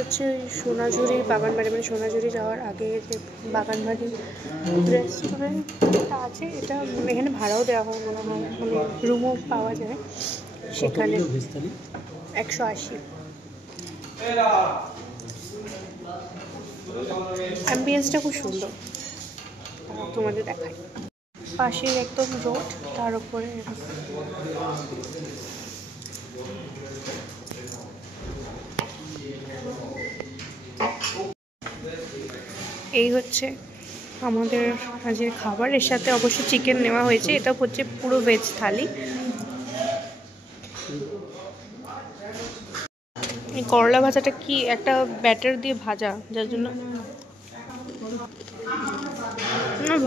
হচ্ছে সোনাঝুরি বাগানবাড়ি, মানে সোনাঝুরি যাওয়ার আগে যে বাগানবাড়ি রেস্টুরেন্টটা আছে, এটা এখানে ভাড়াও দেওয়া হয় মনে হয়, মানে রুমও পাওয়া যায় সেখানে। 180। অ্যাম্বিয়েন্সটা খুব সুন্দর, তোমাদের দেখাই। পাশে একদম রোড, তার উপরে এই হচ্ছে আমাদের আজকের খাবার। এর সাথে অবশ্যই চিকেন নেওয়া হয়েছে, এটা হচ্ছে পুরো ভেজ থালি। এই করলা ভাজাটা কি একটা ব্যাটার দিয়ে ভাজা, যার জন্য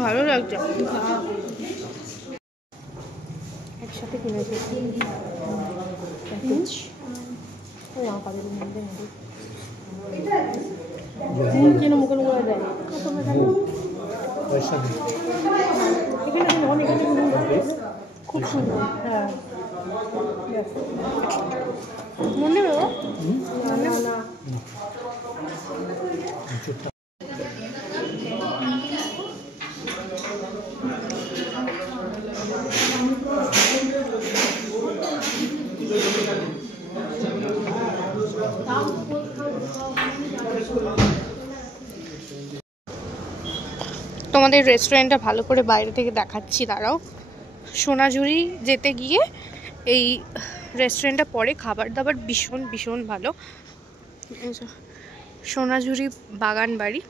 ভালো লাগছে। একসাথে কিনেছি খুব সুন্দর। হ্যাঁ মনে হলো তোমাদের রেস্টুরেন্টটা ভালো করে বাইরে থেকে দেখাচ্ছি, দাঁড়াও। সোনাঝুরি যেতে গিয়ে এই রেস্টুরেন্টটা পড়ে, খাবার দাবার ভীষণ ভীষণ ভালো। সোনাঝুরি বাগানবাড়ি,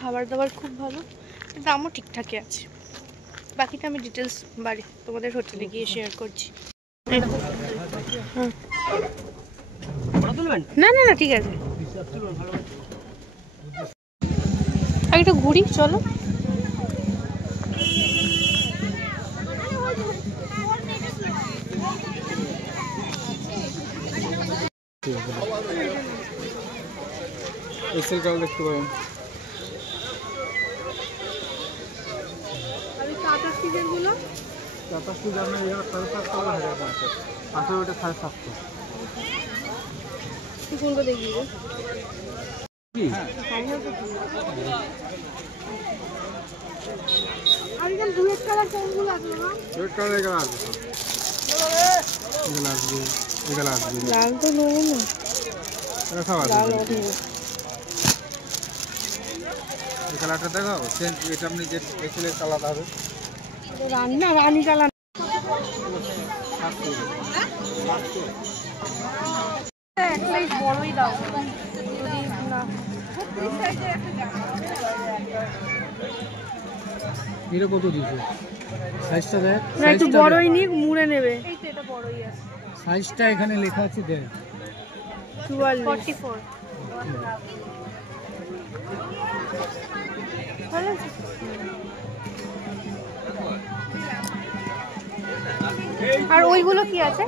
খাবার দাবার খুব ভালো, দামও ঠিকঠাকই আছে। বাকিটা আমি ডিটেলস বাড়ি তোমাদের হোটেলে গিয়ে শেয়ার করছি। না না না ঠিক আছে, আর একটু ঘুরি চলো। দেখতে পারেন। কোনটা দেখি আর এখানে দুয়ের কালার কোনগুলো আছে না? দুয়ের কালার এখানে আছে, এখানে আসবে, এখানে আসবে। লাল তো নেব না, এটা সব আছে। লাল আছে, এই কালারটা দেখাও, সেম এটা আপনি যে এসেলে কালার হবে। রান্না রানী কালার এক সাইজ বড়ই দাও যদি না। এটা কত দিছে? সাইজটা দেখ, না একটু বড়ই নি, মুড়ে নেবে। এই তো এটা বড়ই আছে, সাইজটা এখানে লেখা আছে দেখ, 44। ভালো আছে। আর ওইগুলো কি আছে?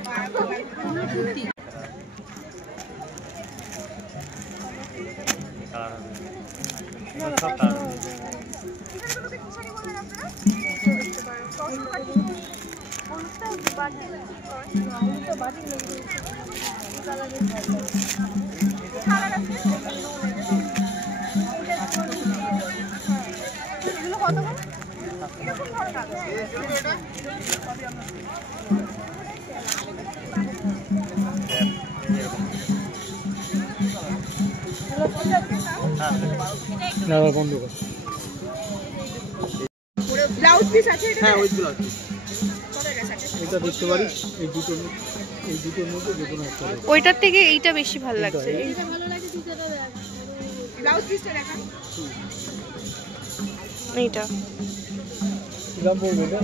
বন্ধ কর। ব্লাউজ পিস আছে এটা? হ্যাঁ ওই ব্লাউজ পিস এটা দেখতে পারিস, এই দুটোর মধ্যে যে কোনো একটা। ওইটার থেকে এইটা বেশি ভালো লাগছে। এইটা ভালো লাগে, দুটোটা দেখ। ব্লাউজ পিসটা দেখা, এইটা দাম পড়বে না?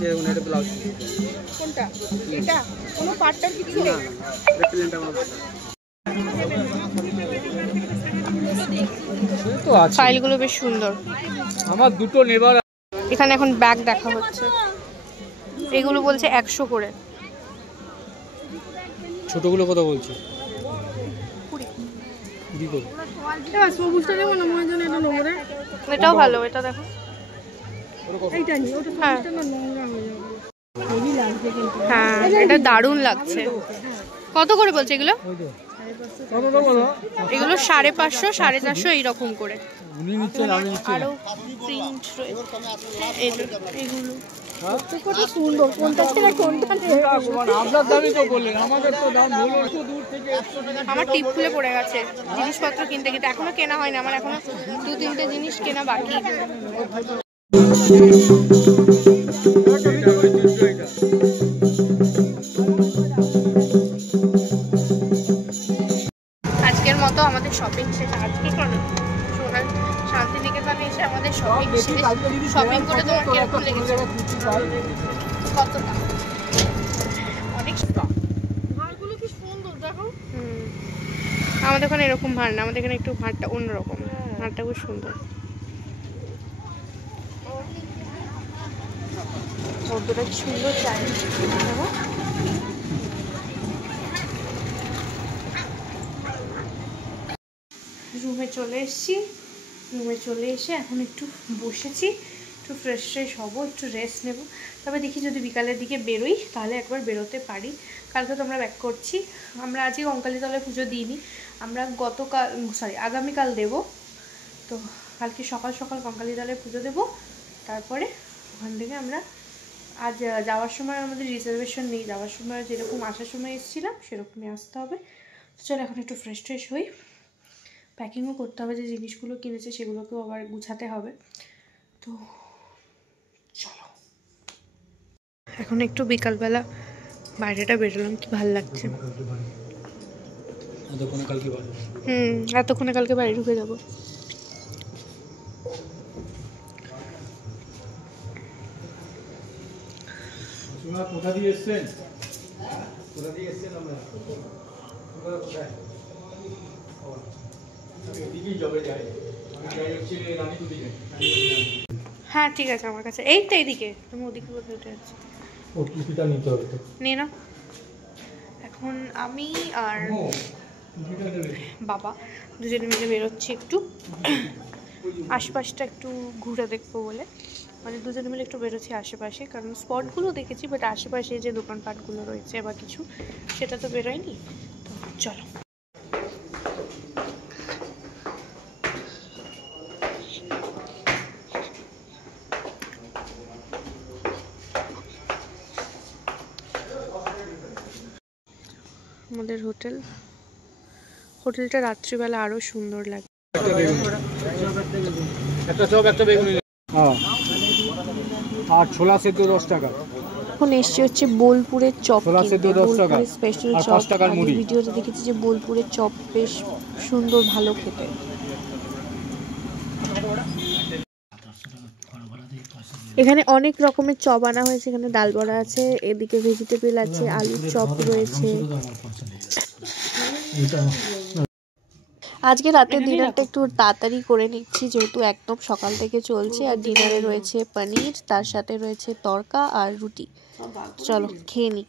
দেখুন এটা ব্লাউজ পিস। কোনটা? এটা কোনো পার্টটার কিছু নেই। এটা প্রিন্টটা ভালো তো আছে, ফাইলগুলো বেশ সুন্দর। আমার দুটো নেবার। এখানে এখন ব্যাগ দেখা হচ্ছে, এগুলো বলছে 100 করে। ছোটগুলো কথা বলছি 20 করে। সবুজটা নেবো না, ময়দানে এটা নেবো রে। এটাও ভালো, এটা দেখো। এইটা নি, ওটা সবুজটা না নোংরা হয়ে যাবে। হেভি লাগছে কিন্তু। হ্যাঁ এটা দারুণ লাগছে। কত করে বলছে এগুলো? এগুলো 550 450 এইরকম করে। আরো প্রিন্ট এগুলো কত সুন্দর, কোনটা ছেড়ে কোনটা নেবে? আপনার দামই তো বললেন, আমাদের তো দাম বলুন একটু দূর থেকে 100 টাকা। আমার টিপ খুলে পড়ে গেছে জিনিসপত্র কিনতে কিনতে, এখনো কেনা হয়নি আমার, এখনো 2-3টে জিনিস কেনা বাকি। আজকের মতো আমাদের শপিং শেষ। আজকে কেন শান্তিনিকেতনে এসে আমাদের শপিং শেষ। শপিং করে তোমার কিরকম লেগেছে? কতটা? অনেক ভাঁড়গুলো কি সুন্দর দেখো। আমাদের ওখানে এরকম ভাঁড় না, আমাদের এখানে একটু ভাঁড়টা অন্যরকম। ভাঁড়টা খুব সুন্দর। কতটা সুন্দর চাই দেখো। রুমে চলে এসেছি। রুমে চলে এসে এখন একটু বসেছি, একটু ফ্রেশ হবো, একটু রেস্ট নেব। তবে দেখি যদি বিকালের দিকে বেরোই তাহলে একবার বেরোতে পারি। কালকে তো আমরা ব্যাক করছি। আমরা আজকে কঙ্কালীতলায় পুজো দিইনি, আমরা আগামীকাল দেব। তো কালকে সকাল সকাল কঙ্কালীতলায় পুজো দেব, তারপরে ওখান থেকে আমরা আজ যাওয়ার সময় আমাদের রিজার্ভেশন নেই, যাওয়ার সময় যেরকম আসার সময় এসেছিলাম সেরকমই আসতে হবে। চলো এখন একটু ফ্রেশ হই, প্যাকিংও করতে হবে, যে জিনিসগুলো কিনেছে সেগুলোকেও আবার গুছাতে হবে। তো চলো এখন একটু বিকালবেলা বাইরেটা বেরোলাম, কি ভালো লাগছে। এতক্ষণে কালকে বাড়ি ঢুকে যাবো। কোথা দিয়ে এসেছেন? আমরা কোথায়? হ্যাঁ ঠিক আছে, আমার কাছে এই তো এইদিকে, তুমি ওদিকে কোথায় উঠে যাচ্ছি। নিয়ে নাও। এখন আমি আর বাবা দুজনে মিলে বেরোচ্ছি একটু আশপাশটা একটু ঘুরে দেখবো বলে। মানে দুজনে মিলে একটু বেরোচ্ছি আশেপাশে, কারণ স্পটগুলো দেখেছি বাট আশেপাশে যে দোকানপাটগুলো রয়েছে বা কিছু সেটা তো বেরোয়নি। তো চলো। আমাদের হোটেলটা রাত্রিবেলা আরো সুন্দর লাগে। একটা চপ একটা বেগুনি। আর ছোলা সেদ্ধ 10 টাকা। এখন এসছি হচ্ছে বোলপুরের চপ, ছোলা সেদ্ধ 10 টাকা, স্পেশাল আর চপ। 5 টাকার মুড়ি। ভিডিওতে দেখেছি যে বোলপুরের চপ বেশ সুন্দর, ভালো খেতে। এখানে অনেক রকমের চপ আনা হয়েছে, এখানে ডাল বড়া আছে, এদিকে ভেজিটেবল আছে, আলুর চপ রয়েছে। আজকে রাতের ডিনারটা একটু তাড়াতাড়ি করে নিচ্ছি যেহেতু একদম সকাল থেকে চলছে। আর ডিনারে রয়েছে পনির, তার সাথে রয়েছে তড়কা আর রুটি। চলো খেয়ে নিই।